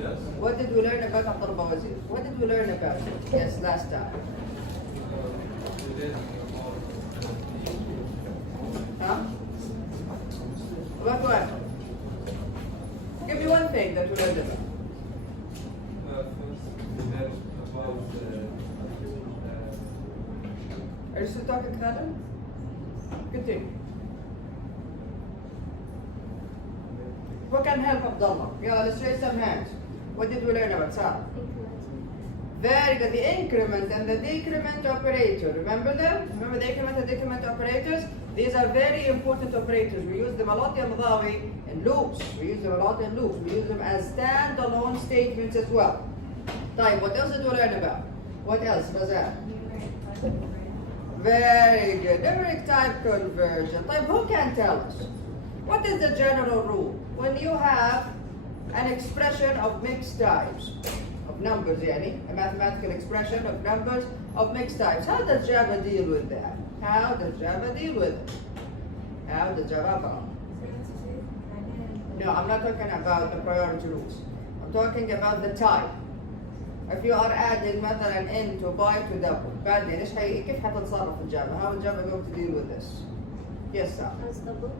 Yes. What did we learn about Abdul Bawazir? What did we learn about it? Yes, last time. We did Huh? What one? Give me one thing that we learned about. first we learned about Are you still talking, Khadim? Continue. What can help Abdullah? Yeah, let's raise some hands. What did we learn about Sarah? Very good. The increment and the decrement operator. Remember them? Remember the increment and decrement operators? These are very important operators. We use them a lot in Madawi in loops. We use them a lot in loops. We use them as standalone statements as well. طيب, what else did we learn about? What else, Razan? Very good. Numeric type conversion. طيب, who can tell us? What is the general rule? When you have an expression of mixed types, of numbers, يعني, a mathematical expression of numbers of mixed types, how does Java deal with that? How does Java deal with it? How does Java? No, I'm not talking about the priority rules. I'm talking about the type. If you are adding مثلا n to by to double, بعدين كيف حتتصرف في Java? How is Java going to deal with this? Yes, sir. As double.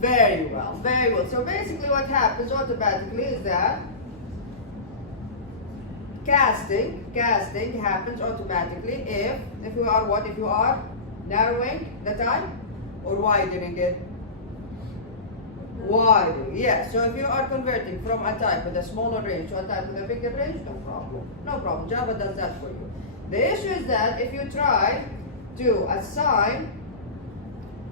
Very well, very well. So basically what happens automatically is that casting happens automatically if you are what? If you are narrowing the type or widening it? Widening, yes. So if you are converting from a type with a smaller range to a type with a bigger range, no problem. No problem. Java does that for you. The issue is that if you try to assign,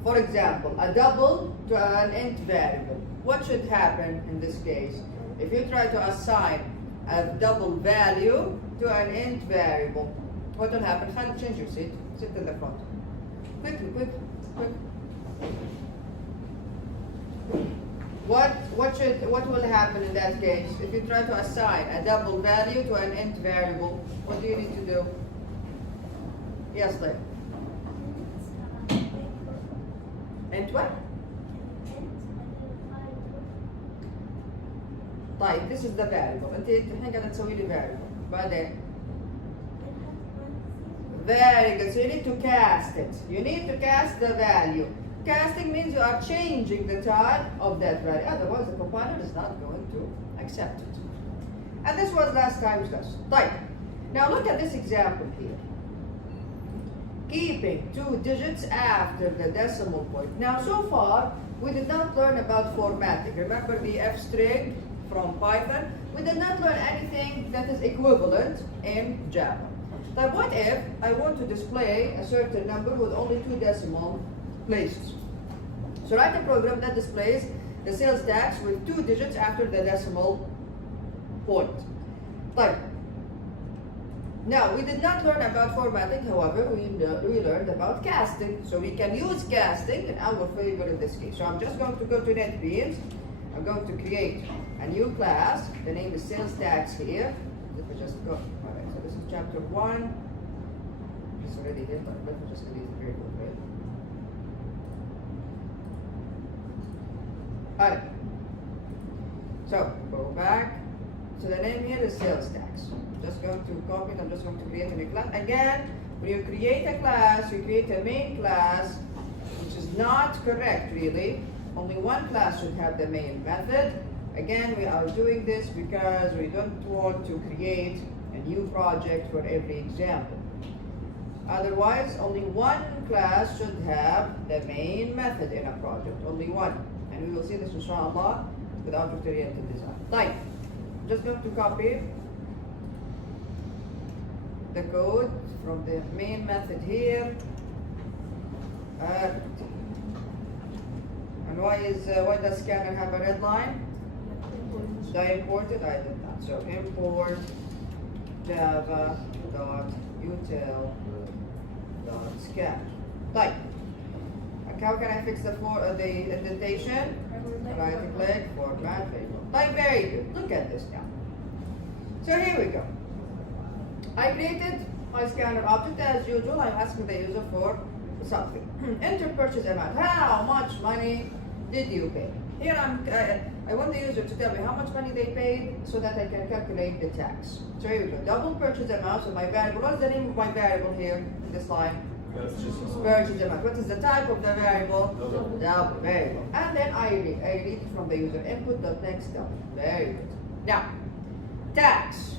for example, a double to an int variable, what should happen in this case? If you try to assign a double value to an int variable, what will happen? Change your seat. Sit in the front. Quickly, quick. What will happen in that case? If you try to assign a double value to an int variable, what do you need to do? Yes, Liv. int what? طيب, this is the variable. انت الحين قاعدة تسوي لي variable. بعدين. Very good. So you need to cast it. You need to cast the value. Casting means you are changing the type of that value. Otherwise, the compiler is not going to accept it. And this was last time's lesson. طيب. Now look at this example here. Keeping 2 digits after the decimal point. Now, so far, we did not learn about formatting. Remember the F string from Python? We did not learn anything that is equivalent in Java. Now, what if I want to display a certain number with only 2 decimal places? So write a program that displays the sales tax with 2 digits after the decimal point. Like, now, we did not learn about formatting, however, we learned about casting. So we can use casting in our favor in this case. So I'm just going to go to NetBeans. I'm going to create a new class. The name is sales tax here. Let me just go. All right, so this is chapter 1. It's already here, but let me just delete the variable. All right. So go back. So the name here is sales tax. Just going to copy it. I'm just going to create a new class. Again, when you create a class, you create a main class, which is not correct really. Only one class should have the main method. Again, we are doing this because we don't want to create a new project for every example. Otherwise, only one class should have the main method in a project. Only one. And we will see this inshallah with object-oriented design. Right. I'm just going to copy the code from the main method here. And why does scanner have a red line? Did I import it? I did not. So import java.util.scan. Right. How can I fix the indentation? Right click, format, label. Right, very good. Look at this now. So here we go. I created my scanner object as usual. I'm asking the user for something. Enter purchase amount. How much money did you pay? Here I want the user to tell me how much money they paid so that I can calculate the tax. So here we go. Double purchase amount. So my variable. What is the name of my variable here in this line? Purchase amount. What is the type of the variable? Double. Very good. And then I read from the user input the next double. Very good. Now, tax.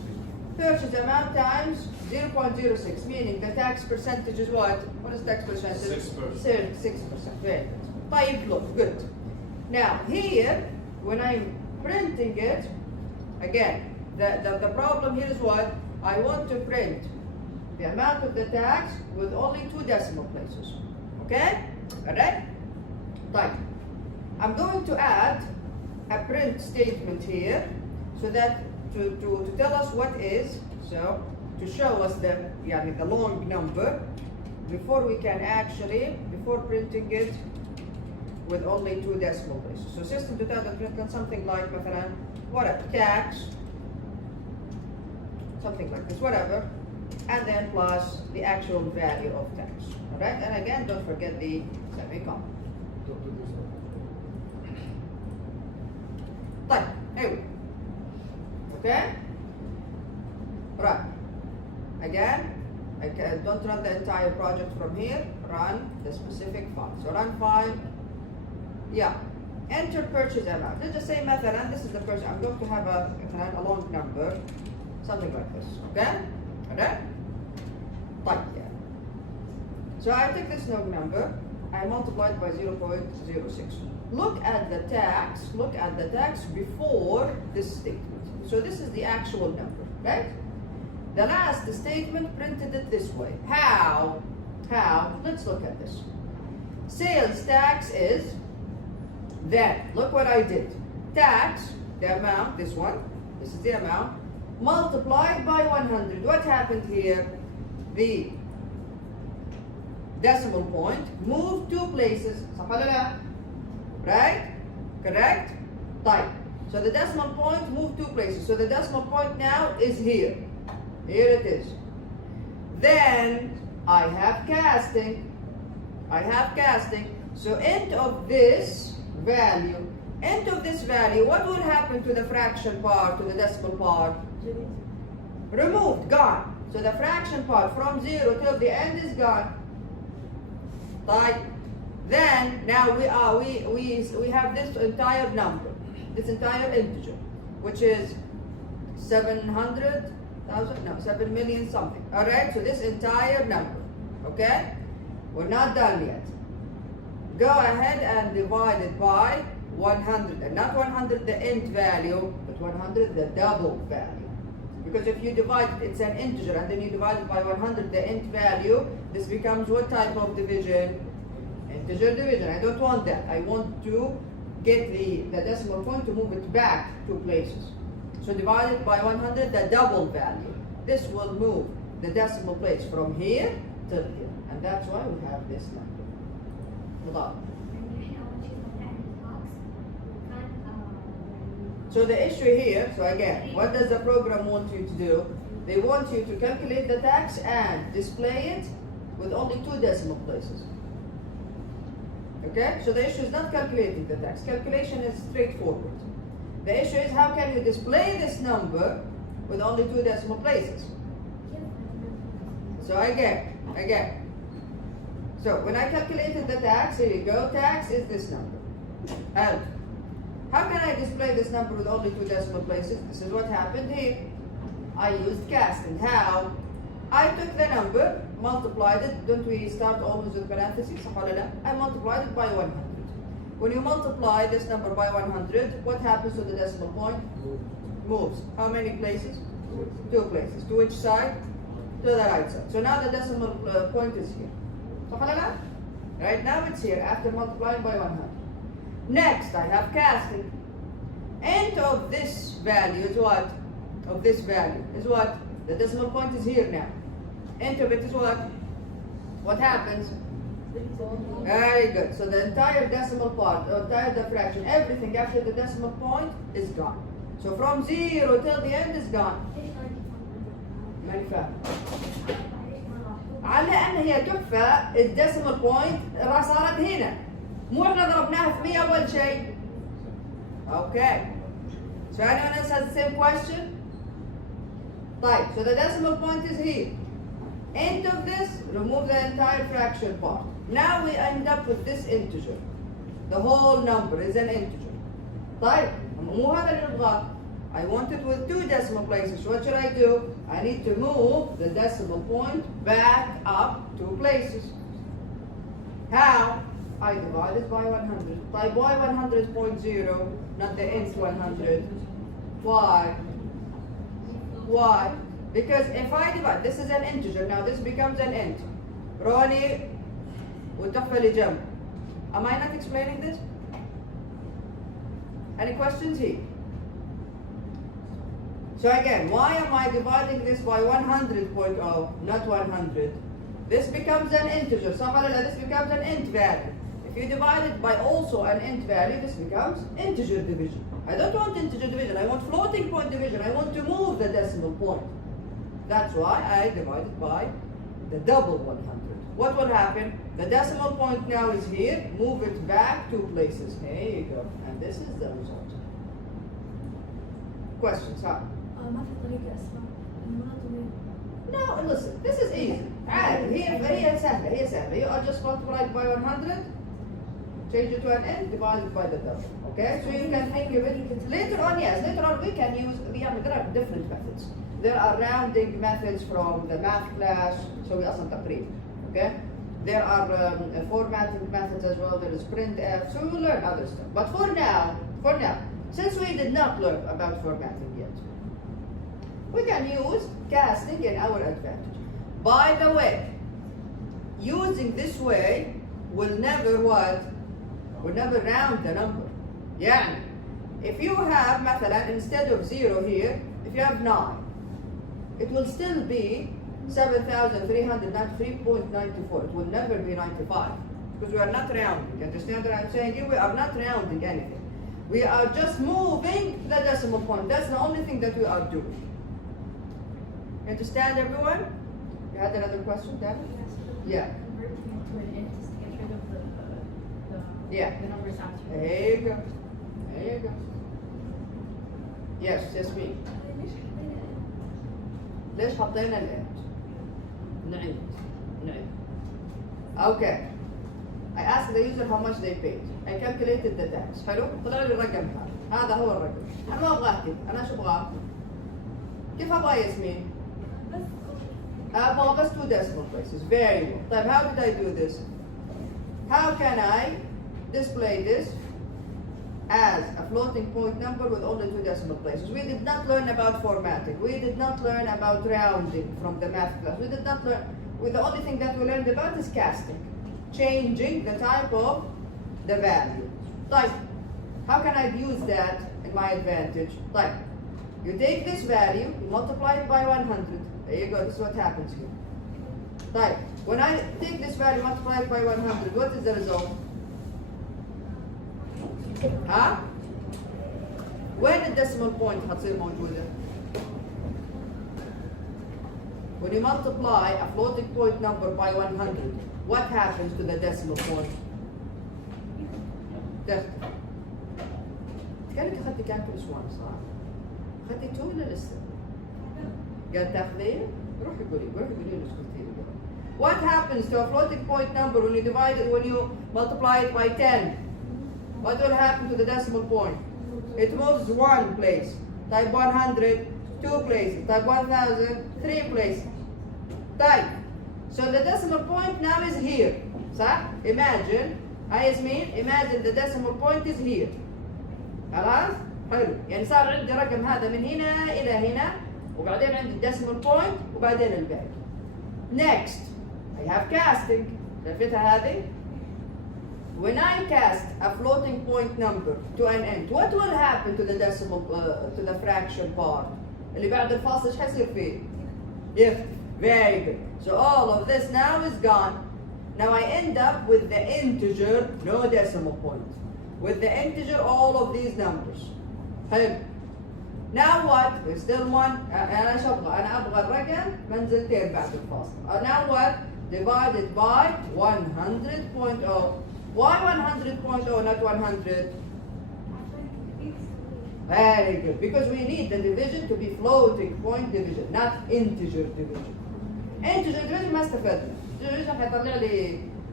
Purchase amount times 0.06, meaning the tax percentage is what? What is tax percentage? 6%. 6%. Very good. طيب, look, good. Now here, when I'm printing it, again, the problem here is what? I want to print the amount of the tax with only 2 decimal places. Okay? Alright? Right. I'm going to add a print statement here so that to tell us what is, so to show us the long number before we can actually, before printing it with only 2 decimal places. So system to tell the print something like مثلا whatever, tax, something like this, whatever, and then plus the actual value of tax. Alright, and again, don't forget the semicolon. طيب, here we go. Okay? Right. Again, don't run the entire project from here, run the specific file. So run file, yeah. Enter purchase amount. Let's just say مثلا, this is the purchase. I'm going to have a long number, something like this. Okay? Alright? Type yeah. So I take this long number, I multiply it by 0.06. Look at the tax before this statement. So this is the actual number, right? The last statement printed it this way. How? Let's look at this. Sales tax is then, look what I did. Tax, the amount, this one, this is the amount, multiplied by 100. What happened here? The decimal point moved 2 places. Right? Correct? Type. So the decimal point moved 2 places. So the decimal point now is here. Here it is. Then I have casting. So end of this value, what would happen to the fraction part, to the decimal part? Removed, gone. So the fraction part from 0 till the end is gone. Right? Then now we have this entire number, this entire integer, which is 700,000, no, 7 million something. Alright, so this entire number, okay? We're not done yet. Go ahead and divide it by 100, and not 100 the end value, but 100 the double value. Because if you divide it, it's an integer, and then you divide it by 100 the end value, this becomes what type of division? Integer division. I don't want that. I want to get the decimal point to move it back 2 places. So divide it by 100 the double value. This will move the decimal place from here till here. And that's why we have this number. So the issue here, so again, what does the program want you to do? They want you to calculate the tax and display it with only 2 decimal places. Okay? So the issue is not calculating the tax. Calculation is straightforward. The issue is how can you display this number with only 2 decimal places? So again. So when I calculated the tax, here you go, tax is this number. And how can I display this number with only 2 decimal places? This is what happened here. I used casting. How? I took the number, multiplied it. Don't we start always with parentheses? I multiplied it by 100. When you multiply this number by 100, what happens to the decimal point? Moves. How many places? 2 places. To which side? To the right side. So now the decimal point is here. Right now it's here after multiplying by 100. Next, I have casting. End of this value is what? Of this value is what? The decimal point is here now. End of it is what? What happens? Very good. So the entire decimal part, the fraction, everything after the decimal point is gone. So from 0 till the end is gone. ماني فاهم. على ان هي تحفه الديسيمال بوينت صارت هنا. مو احنا ضربناها في 100 اول شيء. Okay. So anyone else has the same question? Right, so the decimal point is here. End of this, remove the entire fraction part. Now we end up with this integer. The whole number is an integer. طيب مو هذا اللي نبغاه. I want it with 2 decimal places. What should I do? I need to move the decimal point back up 2 places. How? I divide it by 100. طيب why 100.0, not the int 100? Why? Why? Because if I divide, this is an integer, now this becomes an int. روني وتحفة لجنب. Am I not explaining this? Any questions here? So again, why am I dividing this by 100.0, not 100? This becomes an integer. This becomes an int value. If you divide it by also an int value, this becomes integer division. I don't want integer division, I want floating point division. I want to move the decimal point. That's why I divide it by the double 100. What will happen? The decimal point now is here. Move it back 2 places. There you go. And this is the result. Questions, huh? ما في طريقة أسرع المناطق. No, listen, this is easy. عادي هي سهلة. You are just multiplied by 100, change it to an int, divide it by the double. Okay? So you can think of it later on. Yes, later on we can use. There are different methods. There are rounding methods from the math class. So we أصلا تقريب. Okay? There are formatting methods as well. There is printf. So we will learn other stuff. But for now, since we did not learn about formatting yet, we can use casting in our advantage. By the way, using this way will never what? Will never round the number. يعني, if you have مثلا instead of 0 here, if you have 9, it will still be 7,393.94. It will never be 95 because we are not rounding. Understand what I'm saying? We are not rounding anything. We are just moving the decimal point. That's the only thing that we are doing. You understand, everyone? You had another question, Dan? Yeah. Converting it to an int is to get rid of the numbers after. There you go. There you go. Yes, me. ليش حطينا الانت؟ نعيد. Okay. I asked the user how much they paid. I calculated the tax. حلو؟ طلع لي الرقم هذا هو الرقم. أنا ما أبغاه كذا، أنا شو أبغاه؟ كيف أبغاه ياسمين؟ أبغى بس 2 decimal places. Very well. طيب how did I do this? How can I display this as a floating point number with only 2 decimal places? We did not learn about formatting. We did not learn about rounding from the math class. We did not learn. The only thing that we learned about is casting, changing the type of the value. طيب, how can I use that in my advantage? طيب, you take this value, you multiply it by 100. There you go. This is what happens here. طيب, when I take this value, multiply it by 100, what is the result? ها؟ وين الديسيمال بوينت حتصير موجودة؟ When you multiply a floating point number by 100, what happens to the decimal point? تختفي. كأنك أخذتي calculus 1 صح؟ أخذتي 2 ولا لسه؟ قال تاخذين؟ روحي قولي لي اسكتي لي. What happens to a floating point number when you multiply it by 10? What will happen to the decimal point? It moves 1 place. Type 100, 2 places. Type 1,000, 3 places. Type. So the decimal point now is here. صح? Imagine the decimal point is here. خلاص؟ حلو. يعني صار عندي رقم هذا من هنا إلى هنا وبعدين عندي decimal point وبعدين الباقي. Next, I have casting. شايفتها هذه؟ When I cast a floating point number to an int, what will happen to the decimal, to the fraction part? اللي بعد الفاصل ايش حيصير فيه؟ يختفي. Very good. So all of this now is gone. Now I end up with the integer, no decimal point. With the integer, all of these numbers. حلو. Now what? We're still one. أنا ايش أبغى؟ أنا أبغى الرقم منزلتين بعد الفاصل. Now what? Divided by 100.0. Why 100.0 not 100? Very good. Because we need the division to be floating point division, not integer division. Integer division ما استفدنا. division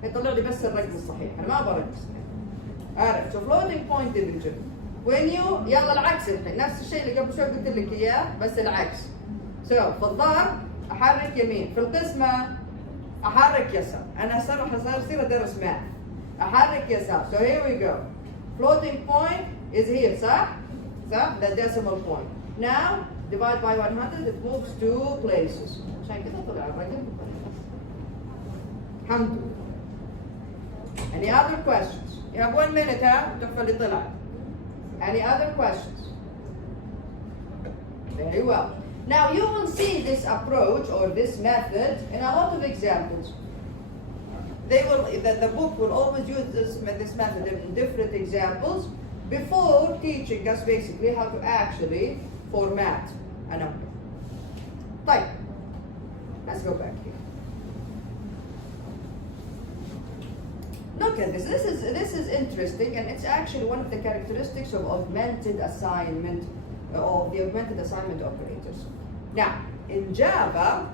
هيطلع لي بس الرقم الصحيح، أنا ما أبغى رقم صحيح. Alright, so floating point division. When you يلا العكس الحين، نفس الشيء اللي قبل شوي قلت لك إياه بس العكس. So في الضرب أحرك يمين، في القسمة أحرك يسار. أنا صار أدرس math. أحرك يسار. So here we go. Floating point is here, صح؟ صح؟ The decimal point. Now divide by 100, it moves 2 places. عشان كذا طلع الرقم. الحمد لله. Any other questions? You have 1 minute, ها؟ تحفة اللي طلع. Any other questions? Very well. Now you will see this approach or this method in a lot of examples. The book will always use this method in different examples before teaching us basically how to actually format a number. طيب, let's go back here. Look at this. This is interesting, and it's actually one of the characteristics of augmented assignment, of the augmented assignment operators. Now, in Java,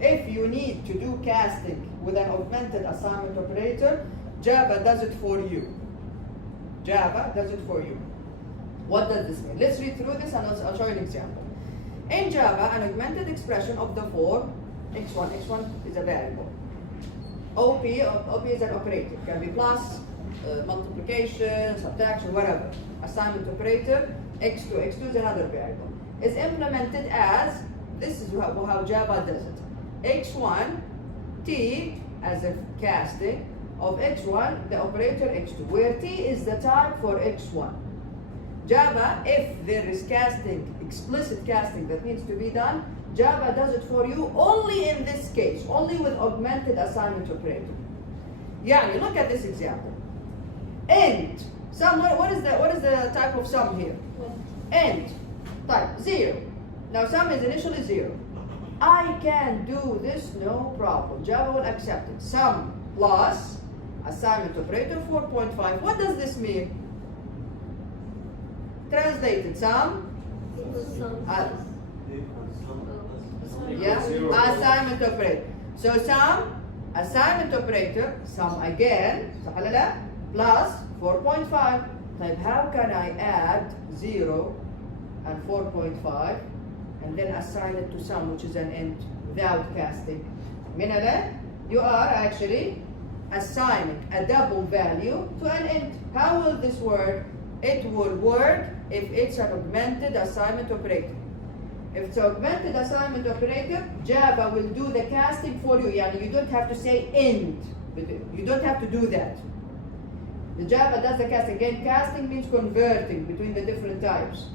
if you need to do casting with an augmented assignment operator, Java does it for you. Java does it for you. What does this mean? Let's read through this and I'll show you an example. In Java, an augmented expression of the form x1 is a variable. OP is an operator. It can be plus, multiplication, subtraction, whatever. Assignment operator, x2 is another variable. Is implemented as, this is how Java does it. x1, t as a casting of x1, the operator x2, where t is the type for x1. Java, if there is casting, explicit casting that needs to be done, Java does it for you only in this case, only with augmented assignment operator. Yani, look at this example. End. Sum, what is the type of sum here? End. Type 0. Now sum is initially 0. I can do this, no problem. Java will accept it. Sum plus assignment operator 4.5. What does this mean? Translated, sum. Yeah, assignment operator. So sum, assignment operator, sum again, صح ولا لا? Plus 4.5. طيب, how can I add 0 and 4.5 and then assign it to sum, which is an int, without casting? Minala, you are actually assigning a double value to an int. How will this work? It will work if it's an augmented assignment operator. If it's an augmented assignment operator, Java will do the casting for you. Yani, you don't have to say int. You don't have to do that. The Java does the casting. Again, casting means converting between the different types.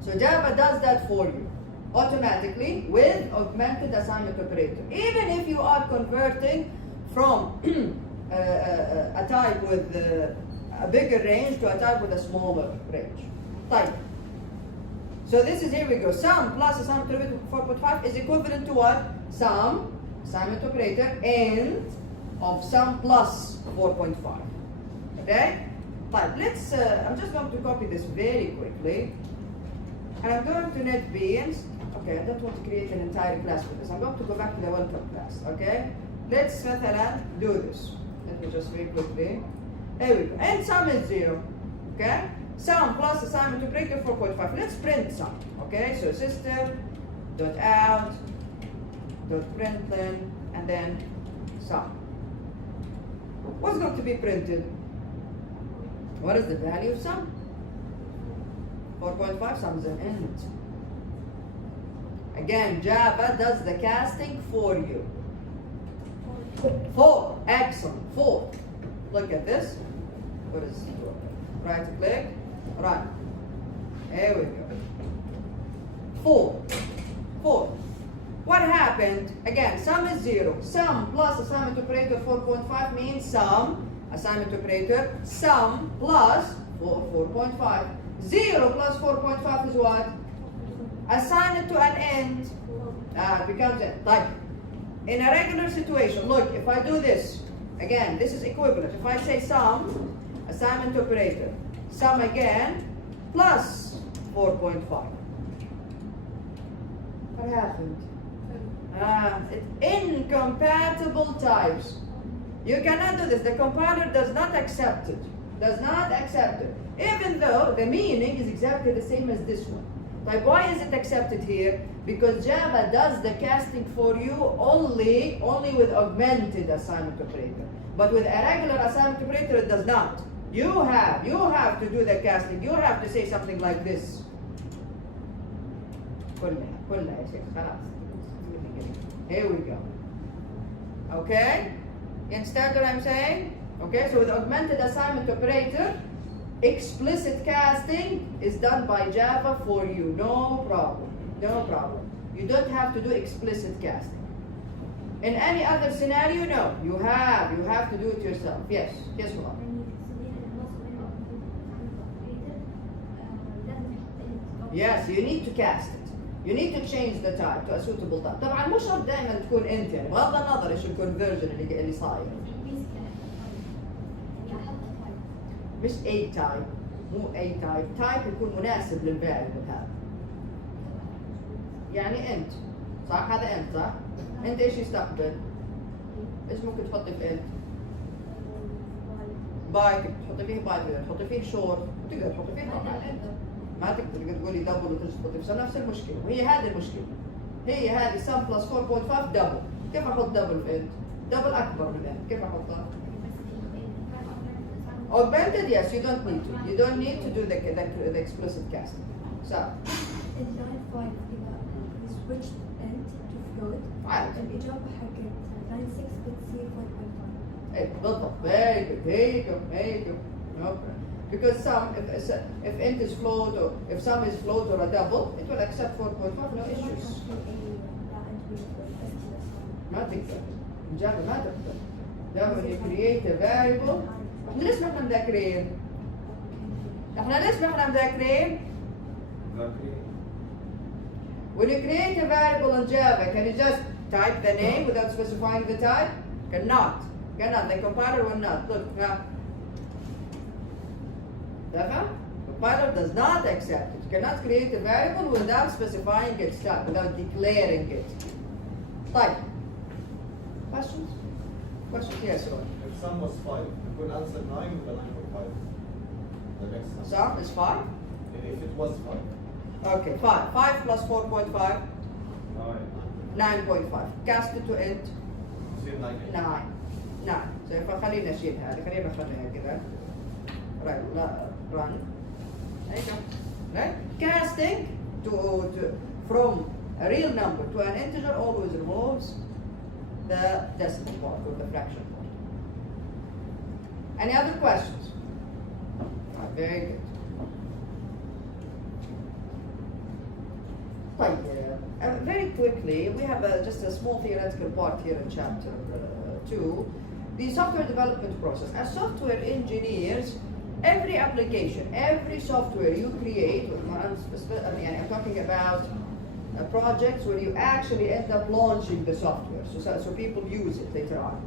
So Java does that for you automatically with augmented assignment operator. Even if you are converting from a type with a bigger range to a type with a smaller range. Type. So this is, here we go. Sum plus assignment operator 4.5 is equivalent to what? Sum, assignment operator, and of sum plus 4.5. Okay? But let's, I'm just going to copy this very quickly. And I'm going to NetBeans. Okay, I don't want to create an entire class for this. I'm going to go back to the welcome class. Okay? Let's do this. Let me just very quickly. Here we go. And sum is 0. Okay? Sum plus assignment operator 4.5. Let's print sum. Okay? So system.out.println and then sum. What's going to be printed? What is the value of sum? 4.5, sum is an int. Again, Java does the casting for you. 4, excellent, 4. Look at this. What is right click? Run. There we go. 4. What happened? Again, sum is 0. Sum plus assignment operator 4.5 means sum, assignment operator, sum plus 4.5. 0 plus 4.5 is what? Assign it to an int. It becomes it. Like, in a regular situation, look, if I do this, again, this is equivalent. If I say sum, assignment operator, sum again, plus 4.5. What happened? It's incompatible types. You cannot do this. The compiler does not accept it. Does not accept it. Even though the meaning is exactly the same as this one. Like, why is it accepted here? Because Java does the casting for you only with augmented assignment operator. But with a regular assignment operator, it does not. You have to do the casting. You have to say something like this. كلها يا شيخ خلاص. Here we go. Okay? You understand what I'm saying? Okay, so with augmented assignment operator, explicit casting is done by Java for you. No problem. No problem. You don't have to do explicit casting. In any other scenario, no. You have to do it yourself. Yes. Yes, Mullah. Yes, you need to cast it. You need to change the type to a suitable type. طبعا مو شرط دائما تكون انت يعني بغض النظر ايش الكونفرجن اللي صاير. مش A type مو A type. type يكون مناسب للفاريبل هذا. يعني انت صح هذا انت صح؟ انت ايش يستقبل؟ ايش ممكن تحطي في انت؟ بايت تحطي فيه بايت تحطي فيه شورت وتقدر تحطي فيه طبعا انت. ما تقدر تقولي دبل وتحطي بس نفس المشكله وهي هذه المشكله. هي هذه sum plus 4.5 دبل. كيف احط دبل في انت؟ دبل اكبر من انت كيف احطها؟ Augmented, yes, you don't need to. You don't need to do the explicit casting. So. In line 5 إذا switched int to float. Right. الإجابة حقت line 6 بتصير 4.5. Hey, بالضبط. Very good. There you go. There you go. Okay. Because if int is float or if sum is float or a double, it will accept 4.5. No issues. ما تقدر. Java ما تقدر. Java when you create a variable. احنا ليش ما احنا مذاكرين؟ When you create a variable in Java, can you just type the name without specifying the type? Cannot. The compiler will not. Look now. The compiler does not accept it. You cannot create a variable without specifying its type, without declaring it. Type. Questions? Questions? Yes, sir. If sum was 5, you could answer 9 with a 9.5. The next sum. Sum is 5? If it was 5. Okay, 5. 5 plus 4.5? 9.5. Cast it to int? 9. 9. So if خلينا نشيل هذه خلينا نخليها كذا. Right, run. There you go. Right? Casting from a real number to an integer always removes the decimal part or the fraction part. Any other questions? Very good. Very quickly, we have just a small theoretical part here in chapter 2. The software development process. As software engineers, every application, every software you create, I'm talking about projects where you actually end up launching the software, so people use it later on.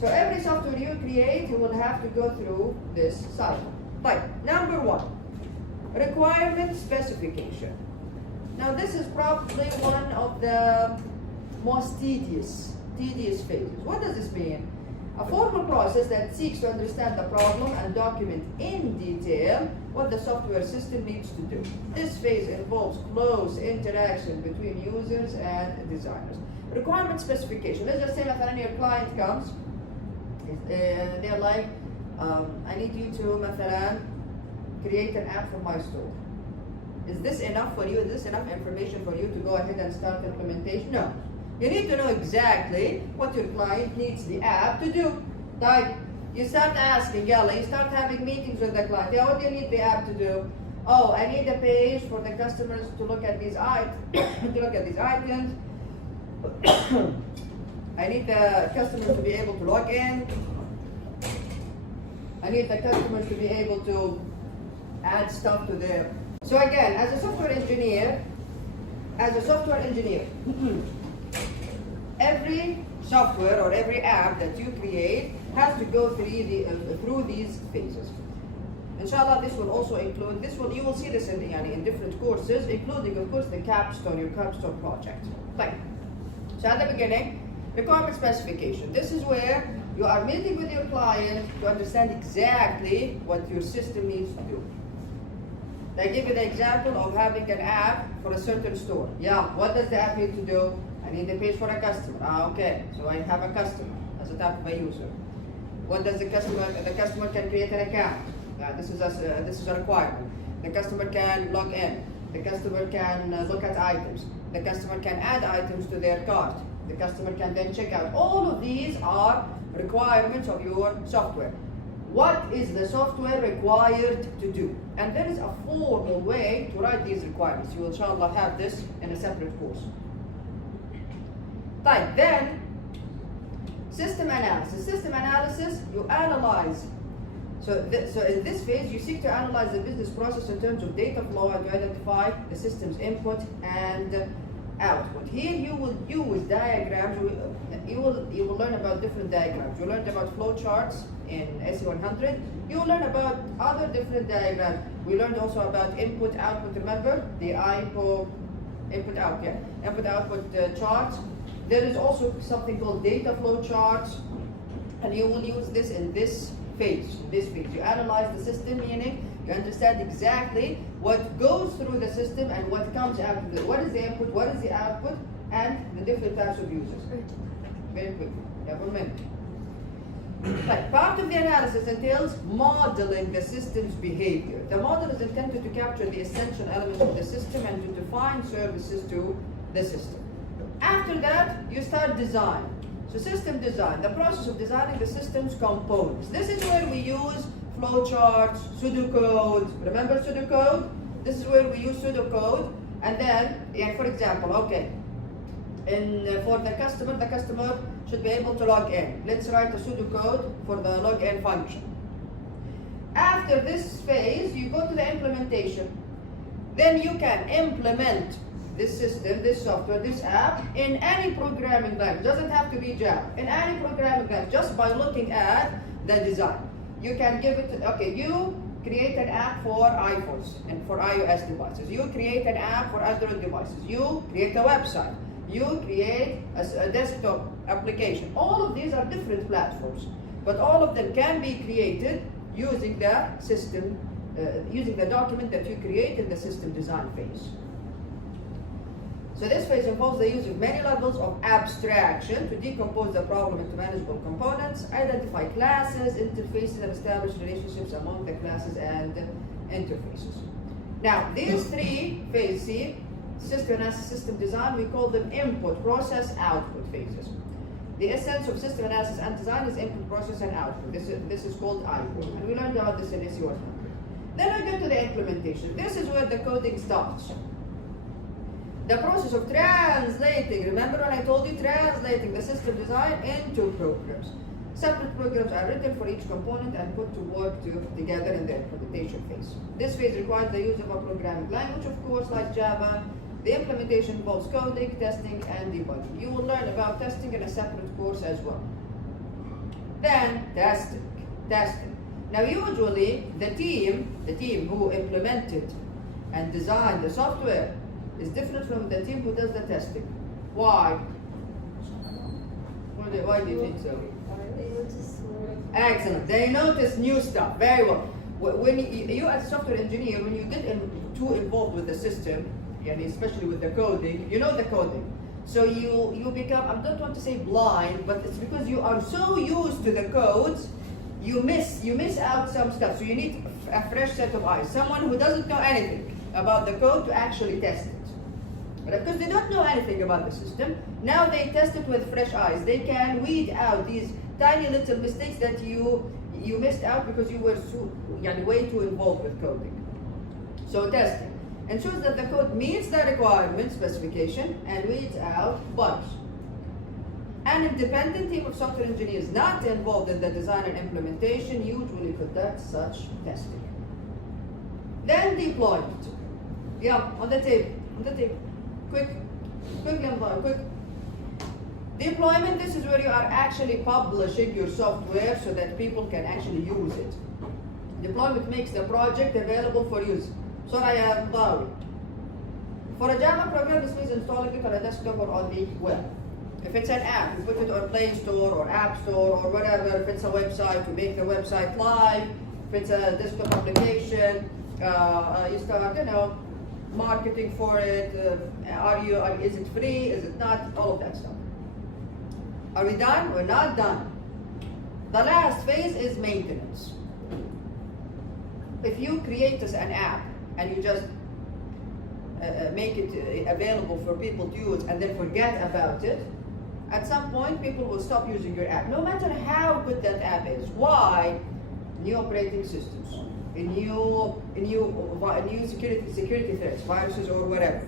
So every software you create, you will have to go through this cycle. Right, number 1, requirement specification. Now this is probably one of the most tedious phases. What does this mean? A formal process that seeks to understand the problem and document in detail what the software system needs to do. This phase involves close interaction between users and designers. Requirement specification. Let's just say that your client comes, they're like, I need you to create an app for my store. Is this enough for you? Is this enough information for you to go ahead and start implementation? No. You need to know exactly what your client needs the app to do. Like, you start asking, you start having meetings with the client. Yeah, what do you need the app to do? Oh, I need a page for the customers to look at these items. I need the customers to be able to log in. I need the customers to be able to add stuff to their. So again, as a software engineer, every software or every app that you create has to go through these phases. Inshallah, this will also include, you will see this in different courses, including of course your capstone project. Right. So at the beginning, requirement specification. This is where you are meeting with your client to understand exactly what your system needs to do. I give you the example of having an app for a certain store. Yeah, what does the app need to do? I need the page for a customer. Okay, so I have a customer as a type of a user. What does the customer can create an account. This is a requirement. The customer can log in. The customer can look at items. The customer can add items to their cart. The customer can then check out. All of these are requirements of your software. What is the software required to do? And there is a formal way to write these requirements. You will inshallah have this in a separate course. Right, then system analysis. System analysis, you analyze. So in this phase, you seek to analyze the business process in terms of data flow and to identify the system's input and output. Here you will use diagrams. You will learn about different diagrams. You learned about flow charts in SE100. You will learn about other different diagrams. We learned also about input output. Remember the input output charts. There is also something called data flow charts, and you will use this in this phase. You analyze the system, meaning you understand exactly what goes through the system and what comes out of it. What is the input, what is the output, and the different types of users. Very quickly, you have a minute. Right. Part of the analysis entails modeling the system's behavior. The model is intended to capture the essential elements of the system and to define services to the system. After that, you start design. So system design, the process of designing the system's components. This is where we use flowcharts, pseudocode. Remember pseudocode? This is where we use pseudocode. And then, for example, okay, for the customer should be able to log in. Let's write a pseudocode for the login function. After this phase, you go to the implementation. Then you can implement this system, this software, this app in any programming language. Doesn't have to be Java. In any programming language, just by looking at the design. You can give it, you create an app for iPhones and for iOS devices. You create an app for Android devices. You create a website. You create a desktop application. All of these are different platforms, but all of them can be created using the system, using the document that you create in the system design phase. So this phase involves the use of many levels of abstraction to decompose the problem into manageable components, identify classes, interfaces, and establish relationships among the classes and interfaces. Now, these three phases, system analysis, system design, we call them input, process, output phases. The essence of system analysis and design is input, process, and output. This is called output, and we learned about this in SE100. Then we get to the implementation. This is where the coding starts. The process of translating, remember when I told you, translating the system design into programs. Separate programs are written for each component and put to work together in the implementation phase. This phase requires the use of a programming language, of course, like Java. The implementation involves coding, testing, and debugging. You will learn about testing in a separate course as well. Then, testing. Now, usually, the team who implemented and designed the software is different from the team who does the testing. Why? Why do you think so? Excellent. They notice new stuff. Very well. When you as a software engineer, when you get too involved with the system, and especially with the coding, you know the coding. So you become, I don't want to say blind, but it's because you are so used to the codes, you miss out some stuff. So you need a fresh set of eyes. Someone who doesn't know anything about the code to actually test it. But because they don't know anything about the system, now they test it with fresh eyes. They can weed out these tiny little mistakes that you missed out because you were way too involved with coding. So testing ensures that the code meets the requirement specification and weeds out bugs. An independent team of software engineers not involved in the design and implementation usually conduct such testing. Then deployment. Yeah, on the tape. Quick. Deployment, this is where you are actually publishing your software so that people can actually use it. Deployment makes the project available for use. Soraya Mdawi. For a Java program, this means installing it on a desktop or on the web. If it's an app, you put it on Play Store or App Store or whatever. If it's a website, you make the website live. If it's a desktop application, you start, marketing for it. Is it free? Is it not? All of that stuff. Are we done? We're not done. The last phase is maintenance. If you create an app and you just make it available for people to use and then forget about it, at some point people will stop using your app, no matter how good that app is. Why? New operating systems, new security threats, viruses or whatever.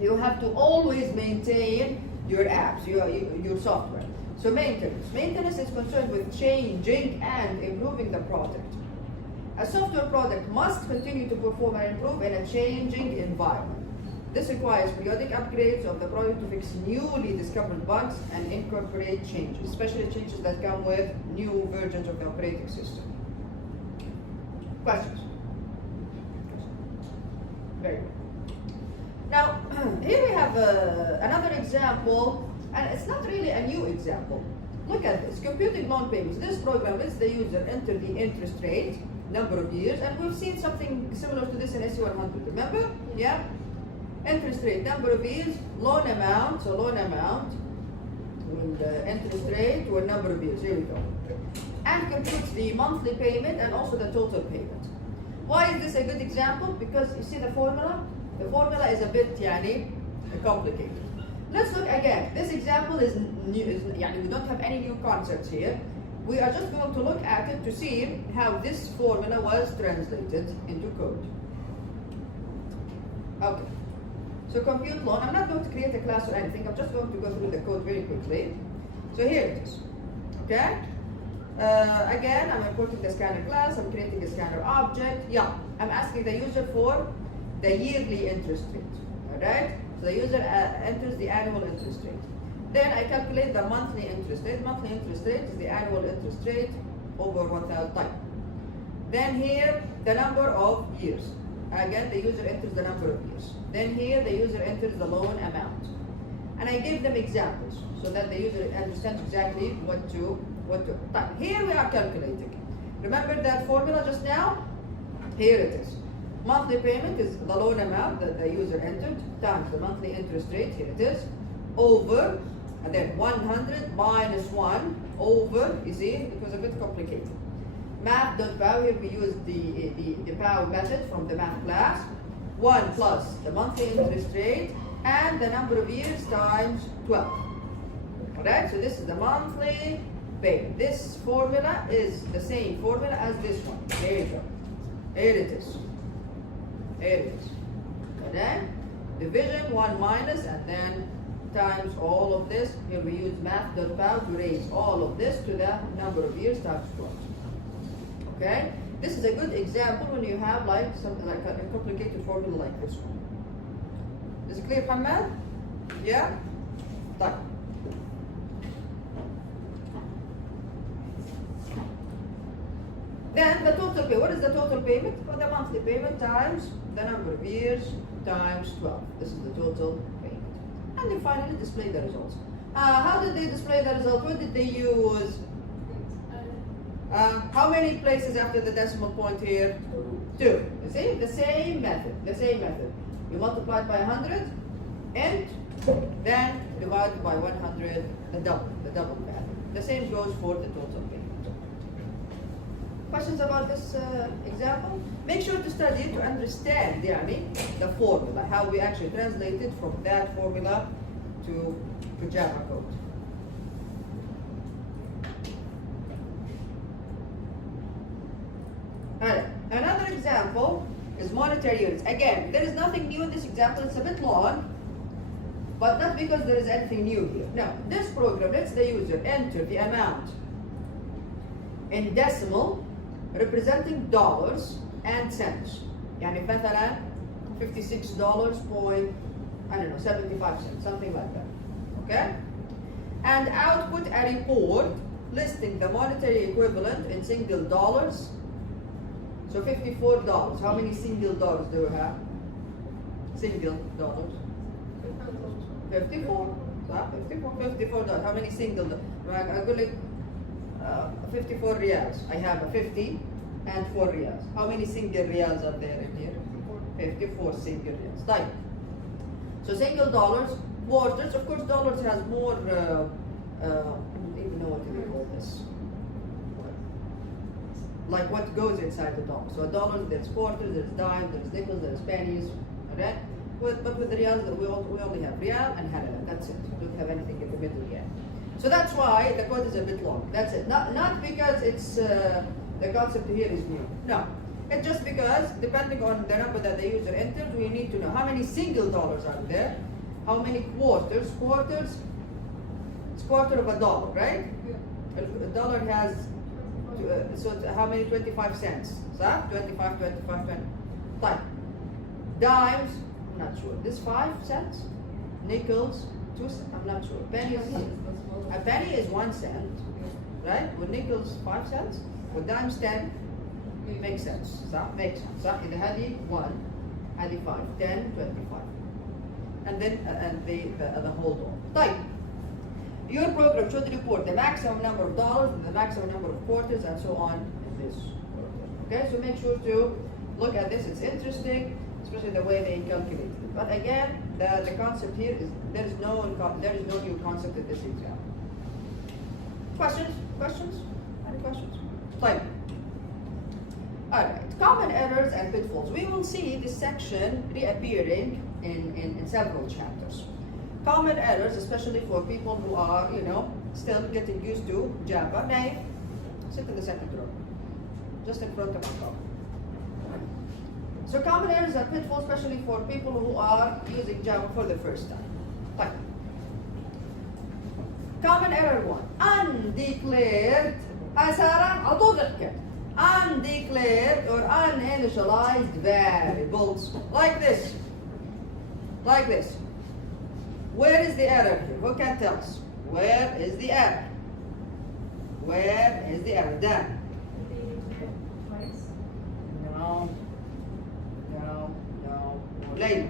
You have to always maintain your apps, your software. So maintenance is concerned with changing and improving the product. A software product must continue to perform and improve in a changing environment. This requires periodic upgrades of the product to fix newly discovered bugs and incorporate changes, especially changes that come with new versions of the operating system. Questions? Very good. Now, here we have another example, and it's not really a new example. Look at this, computing loan payments. This program lets the user enter the interest rate, number of years, and we've seen something similar to this in SE100, remember? Yeah? Interest rate, number of years, loan amount, so loan amount, and interest rate to a number of years, here we go. And computes the monthly payment and also the total payment. Why is this a good example? Because you see the formula? The formula is a bit complicated. Let's look again. This example is new, we don't have any new concepts here. We are just going to look at it to see how this formula was translated into code. Okay. So compute loan. I'm not going to create a class or anything. I'm just going to go through the code very quickly. So here it is. Okay? Again, I'm importing the scanner class. I'm creating a scanner object. Yeah. I'm asking the user for the yearly interest rate. Alright? So the user enters the annual interest rate. Then I calculate the monthly interest rate. Monthly interest rate is the annual interest rate over 1,000 time. Then here, the number of years. Again, the user enters the number of years. Then here, the user enters the loan amount. And I give them examples so that the user understands exactly what to. Here we are calculating. Remember that formula just now? Here it is. Monthly payment is the loan amount that the user entered times the monthly interest rate, here it is, over, and then 100 minus 1 over, you see, it was a bit complicated. Math.pow, here we use the pow method from the math class. 1 plus the monthly interest rate and the number of years times 12. Alright, so this is the monthly payment. This formula is the same formula as this one. There you go. Here it is. Here it is. And then division 1 minus and then times all of this. Here we use math.pow to raise all of this to the number of years times 12. Okay? This is a good example when you have something like a complicated formula like this one. Is it clear, Hamad? Yeah? Done. Then the total payment. What is the total payment? Well, the monthly payment times the number of years times 12. This is the total payment. And they finally display the results. How did they display the result? What did they use? How many places after the decimal point here? 2. You see? The same method. The same method. You multiply it by 100 and then divide by 100, the double method. The same goes for the total payment. Questions about this example? Make sure to study it to understand the formula, how we actually translate it from that formula to Java code. Alright, another example is monetary units. Again, there is nothing new in this example. It's a bit long, but not because there is anything new here. No, this program lets the user enter the amount in decimal representing dollars and cents. يعني مثلا $56.75, something like that. Okay? and output a report listing the monetary equivalent in single dollars. So $54. How many single dollars do we have? Single dollars. 54. صح 54 $54. How many single dollars? أقول لك 54 riyals. I have a 50 and 4 riyals. How many single riyals are there in here? 54 single riyals. طيب. So single dollars, quarters. Of course, dollars has more. I don't even know what to call this. Like what goes inside the dollar. So a dollar, there's quarters, there's dimes, there's nickels, there's pennies, right? But with the riyals, we only have riyal and halala. That's it. We don't have anything in the middle yet. So that's why the code is a bit long. That's it. Not because it's the concept here is new. No. It's just because depending on the number that the user entered, we need to know how many single dollars are there, how many quarters. Quarters, it's quarter of a dollar, right? A dollar has so how many 25 cents? So 25, 20. Fine. Dimes, I'm not sure. This 5 cents. Nickels, 2 cents. I'm not sure. Pennies, a penny is 1 cent, right? With nickels 5 cents. With dimes 10. Makes sense. صح? Makes sense. صح? إذا هذه 1, هذه 5, 10, 25. And then the whole dollar. طيب. Your program should report the maximum number of dollars, the maximum number of quarters, and so on in this. Okay, so make sure to look at this. It's interesting, especially the way they calculate it. But again, the concept here is there is no new concept in this exam. Questions? Any questions? Fine. Alright, common errors and pitfalls. We will see this section reappearing in several chapters. Common errors, especially for people who are, still getting used to Java. May sit in the second row, just in front of my top. So common errors and pitfalls, especially for people who are using Java for the first time. Fine. Common error 1. Undeclared. Undeclared or uninitialized variables. Like this. Where is the error here? Who can tell us? Where is the error? Dan? No. Layla.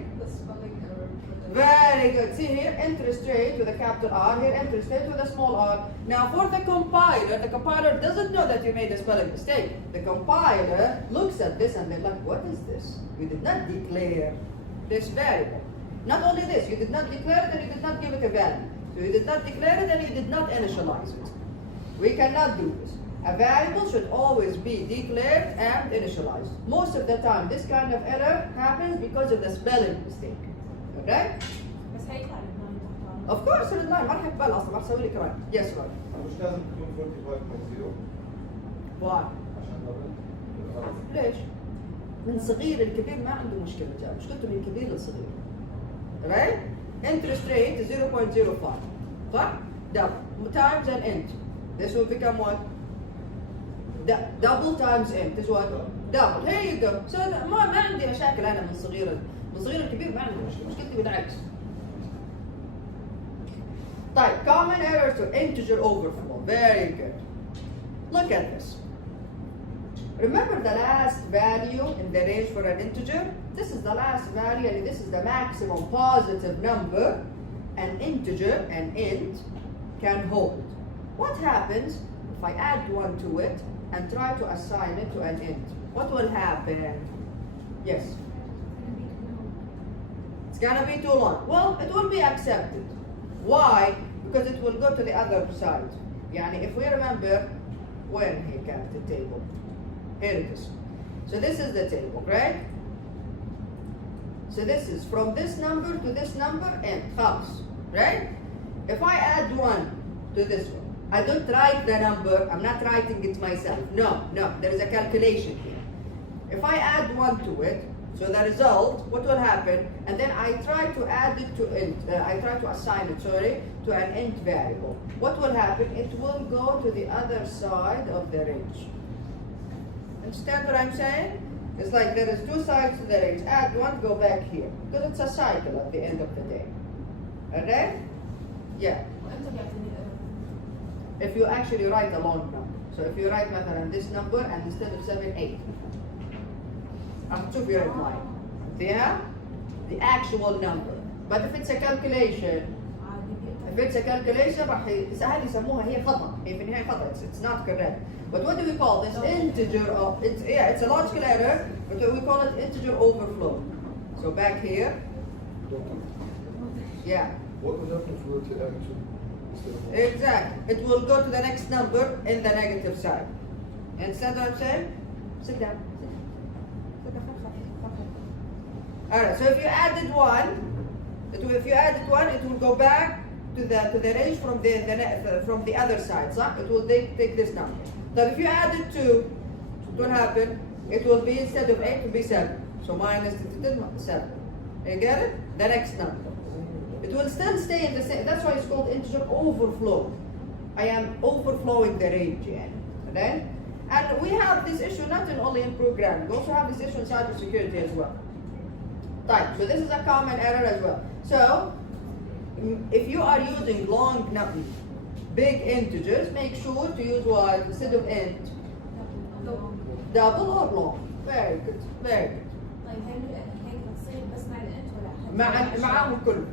Very good. See here, interest rate with a capital R, here interest rate with a small r. Now for the compiler doesn't know that you made a spelling mistake. The compiler looks at this and they're like, what is this? We did not declare this variable. Not only this, you did not declare it and you did not give it a value. So you did not declare it and you did not initialize it. We cannot do this. A variable should always be declared and initialized. Most of the time, this kind of error happens because of the spelling mistake. Okay? بس هيطلع لبنان تحت. Of course, اللاين ما راح يقبل اصلا، ما راح اسوي لك رايت. Yes, right. مش لازم تكون 45.0 Why? عشان دبل. ليش؟ من صغير الكبير ما عنده مشكلة جاب، مشكلته من الكبير للصغير. Right? Interest rate is 0.05. صح؟ Double. Times an int. This will become what? Double times int is what? Double. Here you go. So ما عندي مشاكل أنا من صغير الكبير ما عندي مشكلتي بالعكس. طيب, common error to integer overflow. Very good. Look at this. Remember the last value in the range for an integer? This is the last value and this is the maximum positive number an integer, an int, can hold. What happens if I add 1 to it and try to assign it to an int? What will happen? Yes? It's gonna be too long. Well, it will be accepted. Why? Because it will go to the other side. Yani if we remember when he kept the table. Here it is. So this is the table, right? So this is from this number to this number and house, right? If I add 1 to this one, I don't write the number, I'm not writing it myself. No, there is a calculation here. If I add 1 to it, so the result, what will happen? And then I try to add it to int, I try to assign it, to an int variable. What will happen? It will go to the other side of the range. Understand what I'm saying? It's like there is 2 sides to the range. Add 1, go back here. Because it's a cycle at the end of the day. Alright? Yeah. أنت بيعطيني If you actually write a long number. So if you write مثلا this number and instead of 7, 8. شوف your line. فيها the actual number. But if it's a calculation, if it's a calculation راح هذه يسموها هي خطأ. هي في النهاية خطأ. It's not correct. But what do we call this? Integer of it's a logical error, but we call it integer overflow. So back here, yeah. What would happen if we were to add 2 instead of 1? Exactly. It will go to the next number in the negative side. Understand what I'm saying? Sit down. Sit down. Alright, so if you added 1, if you added 1, it will go back to the range from the other side. So it will take this number. So if you added 2, what will happen? It will be, instead of 8, it will be 7. So minus 7. You get it? The next number. It will still stay in the same. That's why it's called integer overflow. I am overflowing the range, okay? And we have this issue not only in programming. We also have this issue in cybersecurity as well. Right. So this is a common error as well. So if you are using long numbers, big integers, make sure to use what instead of int, double or long. Very good. Very good. طيب هي بتصير بس مع الانت ولا معاهم كله.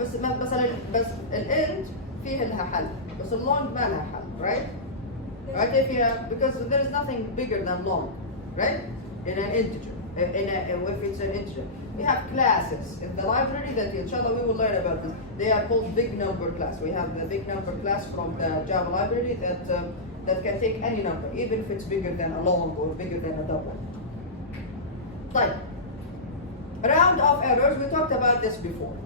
بس مثلا بس الانت فيه لها حل بس اللونج ما لها حل, right? Right? Because there is nothing bigger than long, right? In an integer, if it's an integer, we have classes in the library that inshallah we will learn about this. They are called big number class. We have the big number class from the Java library that can take any number, even if it's bigger than a long or bigger than a double. Right. Round off errors. We talked about this before.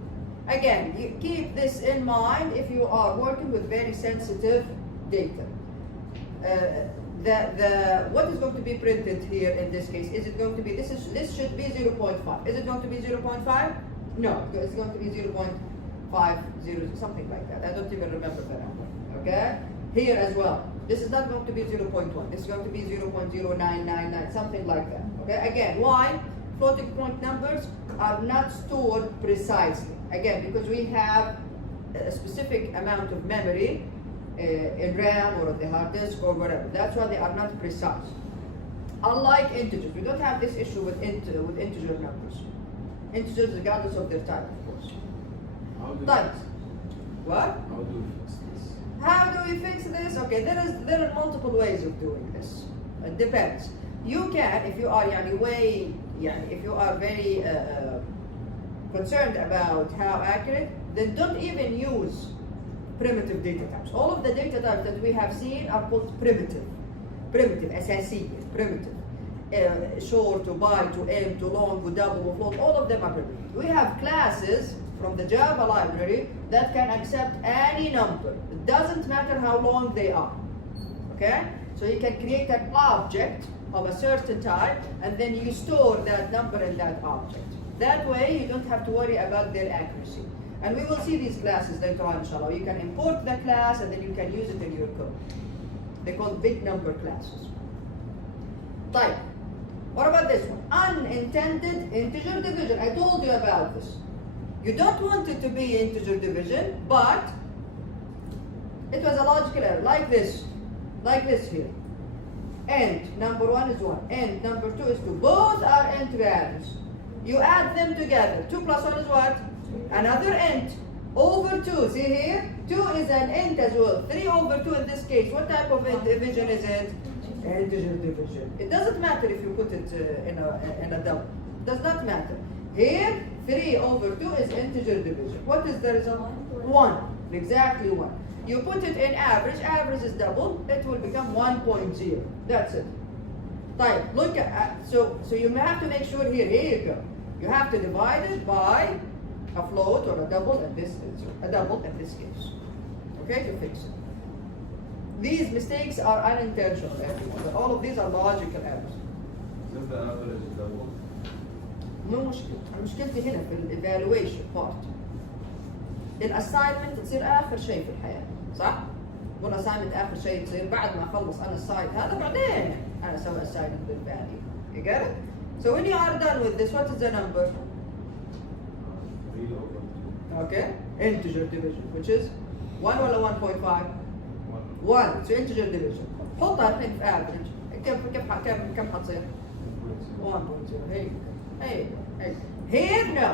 Again, you keep this in mind if you are working with very sensitive data. What is going to be printed here in this case? Is it going to be, this should be 0.5. Is it going to be 0.5? No, it's going to be 0.50, something like that. I don't even remember the number, okay? Here as well. This is not going to be 0.1. This is going to be 0.0999, something like that, okay? Again, why? Floating point numbers are not stored precisely. Again, because we have a specific amount of memory in RAM or on the hard disk or whatever. That's why they are not precise. Unlike integers, we don't have this issue with integer numbers. Integers regardless of their type, of course. Type. What? How do we fix this? How do we fix this? Okay, there are multiple ways of doing this. It depends. You can, if you are if you are very concerned about how accurate, then don't even use primitive data types. All of the data types that we have seen are called primitive. Primitive, SSC, primitive. Short to byte to M to long to double to float, all of them are primitive. We have classes from the Java library that can accept any number. It doesn't matter how long they are. Okay? So you can create an object of a certain type and then you store that number in that object. That way you don't have to worry about their accuracy. And we will see these classes later on, inshallah. You can import the class and then you can use it in your code. They're called big number classes. Type. What about this one? Unintended integer division. I told you about this. You don't want it to be integer division, but it was a logical error, like this here. Int number 1 is 1, int number 2 is 2. Both are int values. You add them together. 2 plus 1 is what? Another int over 2. See here? 2 is an int as well. 3 over 2 in this case. What type of division is it? Integer division. It doesn't matter if you put it in a double. It does not matter. Here, 3 over 2 is integer division. What is the result? 1. Exactly 1. You put it in average. Average is double. It will become 1.0. That's it. Right. Look at so you have to make sure here. Here you go. You have to divide it by a float or a double in this case. Okay, to fix it. These mistakes are unintentional, everyone, but all of these are logical errors. Since the average is double, مو مشكلة، مشكلتي هنا في الايفالويشن بارت. الاساينمنت تصير اخر شيء في الحياة، صح؟ والاساينمنت اخر شيء تصير بعد ما اخلص انا السايت هذا بعدين انا اسوي اساينمنت بالفاليو. You get it? So when you are done with this, what is the number? 3 over 2. Okay, integer division, which is 1 ولا 1.5 1 so integer division حطها الحين في average كم حتصير 1.0 هي here no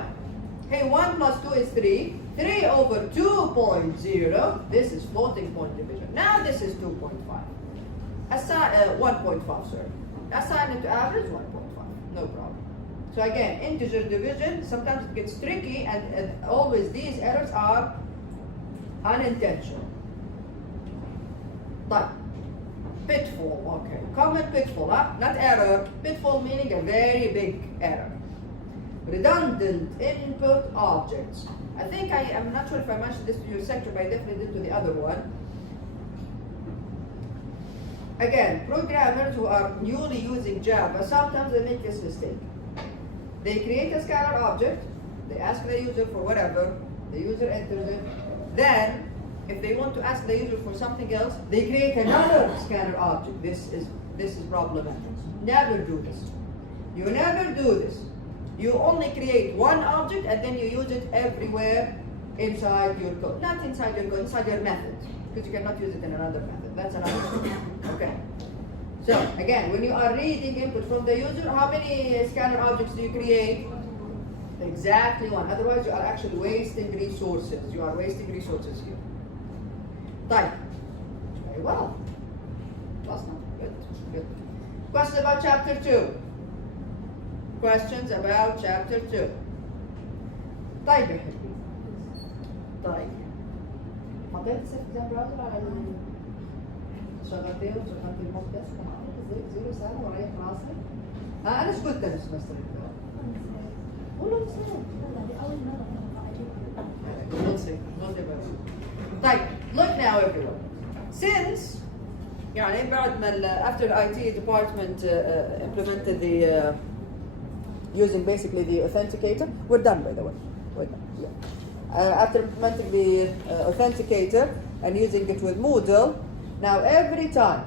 hey 1 plus 2 is 3 3 over 2.0 this is floating point division now this is 2.5 assign 1.5 sorry assign it to average 1.5 no problem so again integer division sometimes it gets tricky and always these errors are unintentional طيب pitfall okay common pitfall not error pitfall meaning a very big error redundant input objects I think I'm not sure if I mentioned this to your sector but I definitely did to the other one again programmers who are newly using Java sometimes they make this mistake they create a scalar object they ask the user for whatever the user enters it then if they want to ask the user for something else, they create another scanner object. This is problematic. Never do this. You never do this. You only create one object and then you use it everywhere inside your code. Not inside your code, inside your method. Because you cannot use it in another method. That's another thing. Okay. So again, when you are reading input from the user, how many scanner objects do you create? Exactly one. Otherwise, you are actually wasting resources. You are wasting resources here. Type. Very well. Last one. Good. Questions about chapter 2? Questions about chapter 2? طيب يا حبيبي. طيب. حطيت استخدام براوزر على شغلتين وشغلت البودكاست كمان عملت زيرو سنة وريح راسي. أنا إيش قلت أنا السمستر اللي قولوا سنة. طيب look now everyone since يعني بعد ما after the IT department implemented the using basically the authenticator we're done by the way we're done yeah. After implementing the authenticator and using it with Moodle now every time